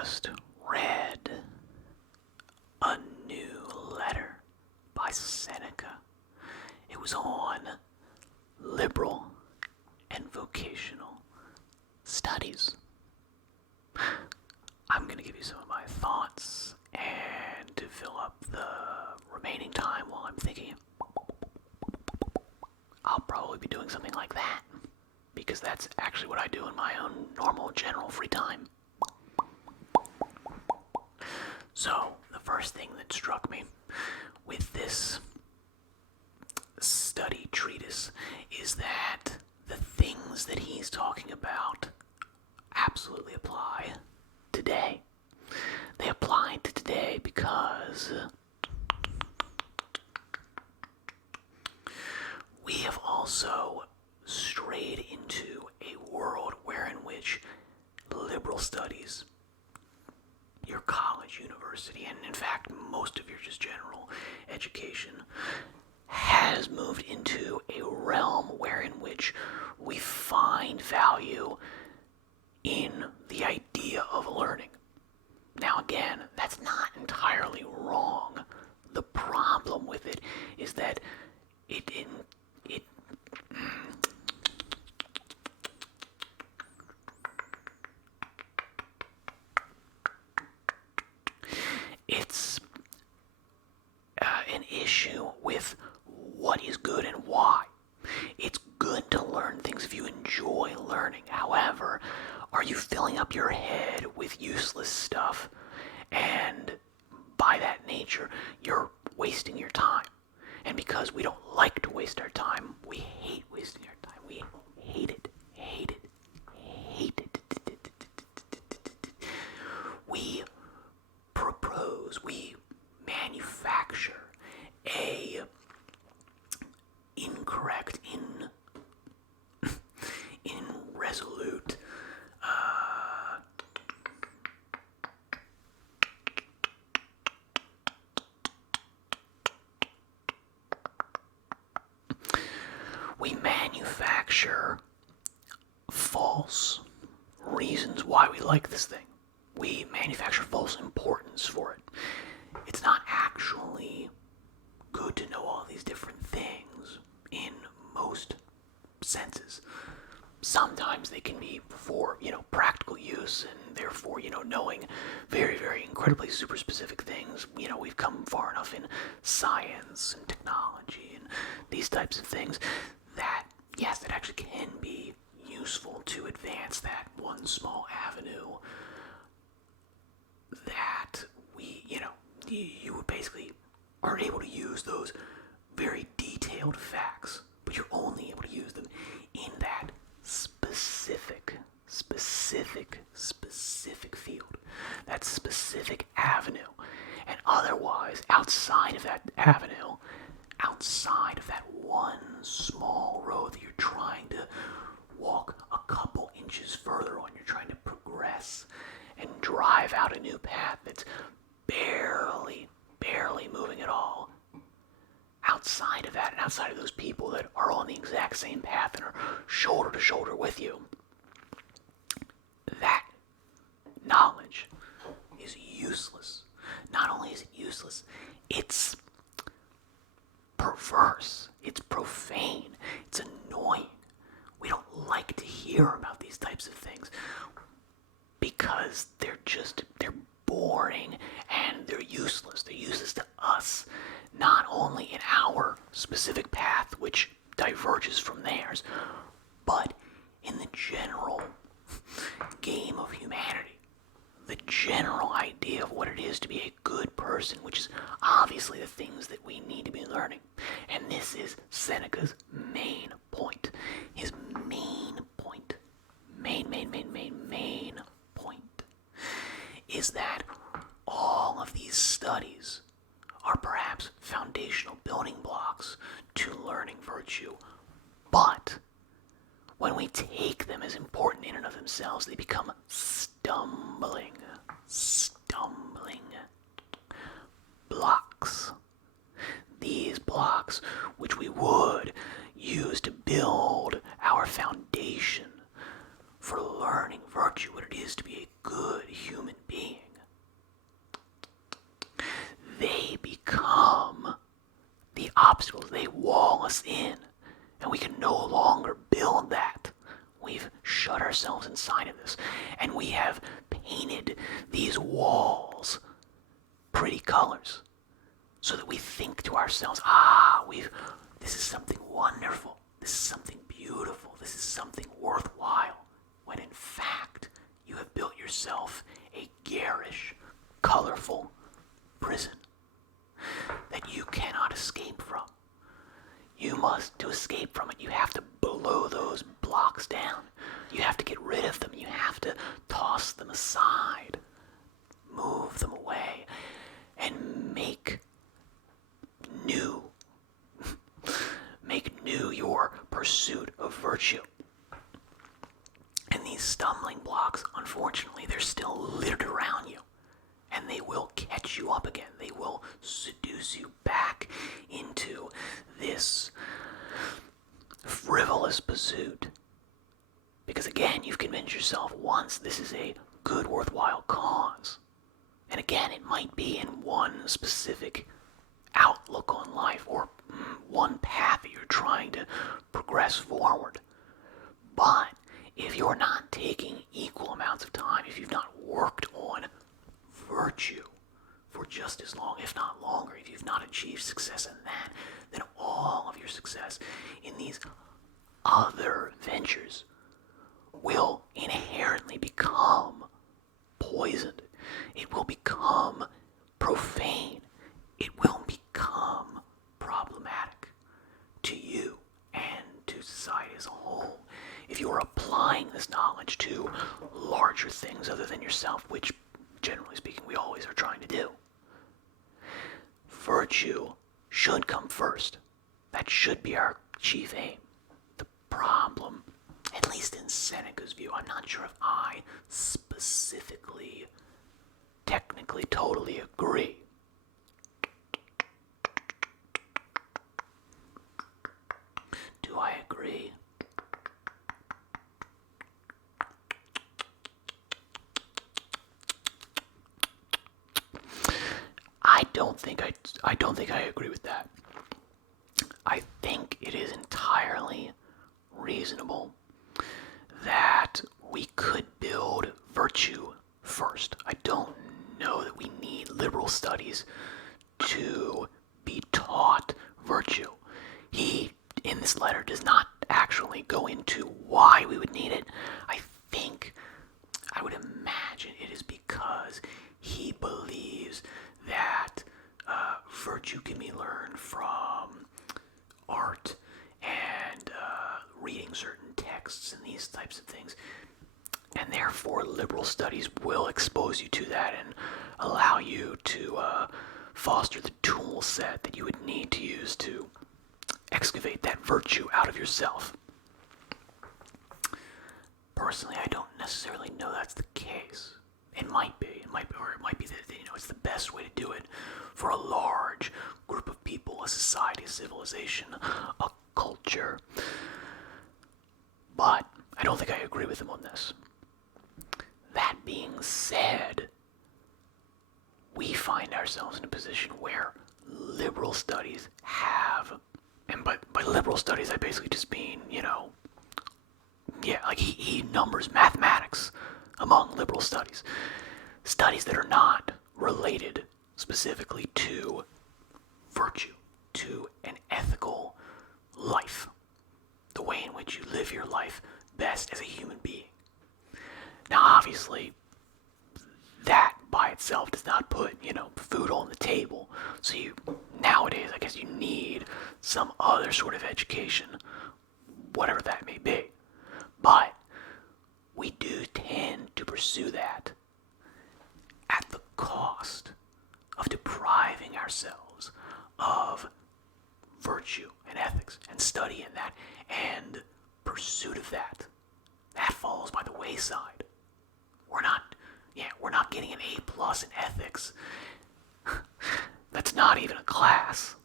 just read a new letter by Seneca. It was on liberal and vocational studies. I'm going to give you some of my thoughts, and to fill up the remaining time while I'm thinking, I'll probably be doing something like that, because that's actually what I do in my own normal general free time. So, the first thing that struck me with this study treatise is that the things that he's talking about absolutely apply today. They apply to today because we have also strayed into a world wherein which liberal studies, your college, university, and in fact most of your just general education has moved into a realm wherein which we find value in the idea of learning. Now again, that's not entirely wrong. The problem with it is that it's an issue with what is good and why. It's good to learn things if you enjoy learning. However, are you filling up your head with useless stuff? And by that nature, you're wasting your time. And because we don't like to waste our time, we hate wasting our time. We hate it, hate it, hate it. We propose, we manufacture a incorrect, irresolute, we manufacture false reasons why we like this thing. We manufacture false importance for it. It's not actually good to know all these different things in most senses. Sometimes they can be for, practical use, and therefore, knowing very, very incredibly super specific things. We've come far enough in science and technology and these types of things that, yes, it actually can be useful to advance that one small avenue that you basically are able to use those very detailed facts, but you're only able to use them in that specific field, that specific avenue. And otherwise, outside of that avenue, outside of that one small road that you're trying to walk a couple inches further on, you're trying to progress and drive out a new path that's barely moving at all. Outside of that, and outside of those people that are on the exact same path and are shoulder to shoulder with you, that knowledge is useless. Not only is it useless, it's perverse, it's profane, it's annoying. We don't like to hear about these types of things because they're boring and they're useless. They're useless to us, not only in our specific path, which diverges from theirs, but in the general game of humanity. The general idea of what it is to be a good person, which is obviously the things that we need to be learning. And this is Seneca's main point. His main point, main point, is that all of these studies are perhaps foundational building blocks to learning virtue, but when we take them as important in and of themselves, they become stumbling blocks. These blocks, which we would use to build our foundation for learning virtue, what it is to be a good human being, us in, and we can no longer build that. We've shut ourselves inside of this, and we have painted these walls pretty colors so that we think to ourselves, this is something wonderful, this is something beautiful, this is something worthwhile, when in fact you have built yourself a garish, colorful prison that you cannot escape from. To escape from it, you have to blow those blocks down. You have to get rid of them. You have to toss them aside, move them away, and make new your pursuit of virtue. And these stumbling blocks, unfortunately, they're still littered around you. And they will catch you up again. They will seduce you back into this frivolous pursuit. Because again, you've convinced yourself once this is a good, worthwhile cause. And again, it might be in one specific outlook on life or one path that you're trying to progress forward. But if you're not taking equal amounts of time, if you've not worked on virtue for just as long, if not longer, if you've not achieved success in that, then all of your success in these other ventures will inherently become poisoned. It will become profane. It will become problematic to you and to society as a whole. If you're applying this knowledge to larger things other than yourself, which generally speaking we always are trying to do, virtue should come first. That should be our chief aim. The problem, at least in Seneca's view, I'm not sure if I specifically, technically, totally agree. Do I agree? I don't think I agree with that. I think it is entirely reasonable that we could build virtue first. I don't know that we need liberal studies to be taught virtue. He, in this letter, does not actually go into why we would need it. I would imagine it is because he believes that virtue can be learned from art and reading certain texts and these types of things. And therefore, liberal studies will expose you to that and allow you to foster the tool set that you would need to use to excavate that virtue out of yourself. Personally, I don't necessarily know that's the case. It might be, or it might be that it's the best way to do it for a large group of people, a society, a civilization, a culture. But I don't think I agree with him on this. That being said, we find ourselves in a position where liberal studies have, and by liberal studies I basically just mean, he numbers mathematics among liberal studies. Studies that are not related specifically to virtue, to an ethical life, the way in which you live your life best as a human being. Now, obviously, that by itself does not put, food on the table. So nowadays, I guess you need some other sort of education, whatever that may be. But we do tend to pursue that at the cost of depriving ourselves of virtue and ethics and study in that and pursuit of that. That falls by the wayside. We're not getting an A+ in ethics. That's not even a class.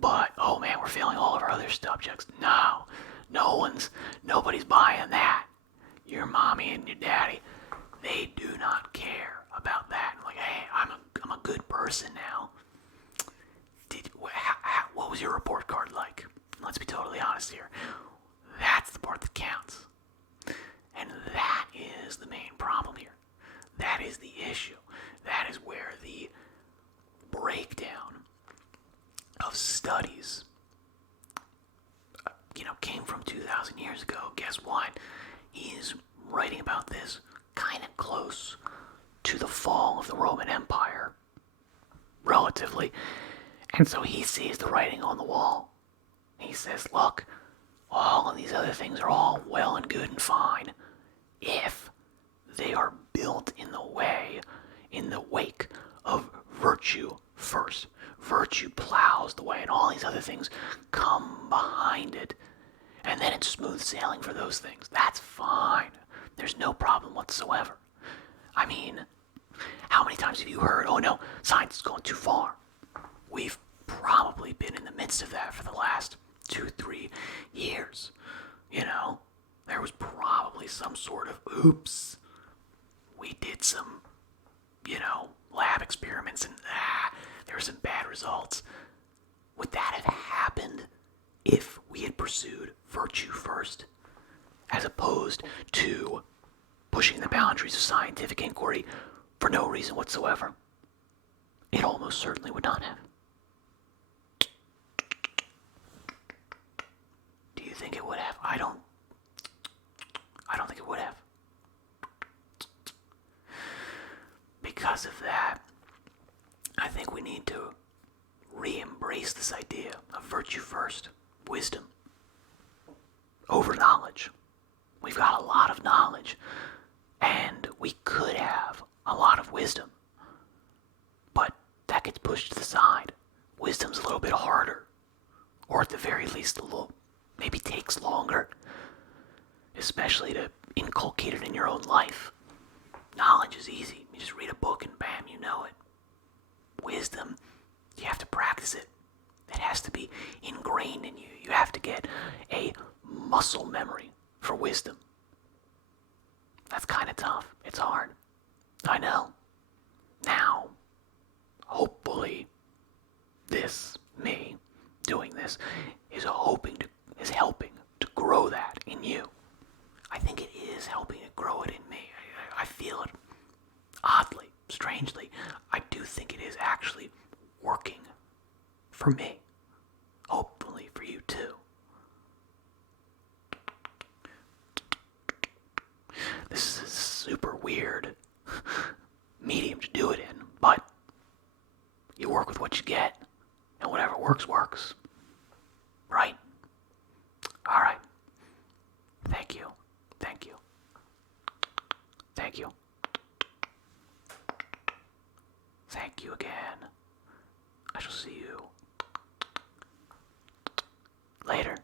But, oh man, we're failing all of our other subjects. No, nobody's buying that. Your mommy and your daddy, they do not care about that. Like, hey, I'm a good person now. What was your report card like? Let's be totally honest here. That's the part that counts. And that is the main problem here. That is the issue. That is where the breakdown of studies, came from 2,000 years ago. Guess what? He's writing about this kind of close to the fall of the Roman Empire, relatively. And so he sees the writing on the wall. He says, look, all of these other things are all well and good and fine if they are built in the wake of virtue first. Virtue plows the way, and all these other things come behind it. And then it's smooth sailing for those things. That's fine. There's no problem whatsoever. I mean, how many times have you heard, oh no, science is going too far? We've probably been in the midst of that for the last 2-3 years. There was probably some sort of oops. We did some, lab experiments and there were some bad results. Would that have happened if we had pursued virtue first, as opposed to pushing the boundaries of scientific inquiry for no reason whatsoever? It almost certainly would not have. Do you think it would have? I don't think it would have. Because of that, I think we need to re-embrace this idea of virtue first, wisdom, over knowledge. We've got a lot of knowledge, and we could have a lot of wisdom, but that gets pushed to the side. Wisdom's a little bit harder, or at the very least maybe takes longer, especially to inculcate it in your own life. Knowledge is easy. You just read a book and bam, you know it. Wisdom, you have to practice it. It has to be ingrained in you. You have to get a muscle memory for wisdom. That's kind of tough. It's hard. I know. Now, hopefully, me doing this is helping to grow that in you. I think it is helping to grow it in me. I feel it. Oddly, strangely, I do think it is actually working for me. Hopefully for you too. This is a super weird medium to do it in, but you work with what you get, and whatever works, works. Right? Alright. Thank you. Thank you. Thank you. Thank you again. I shall see you later.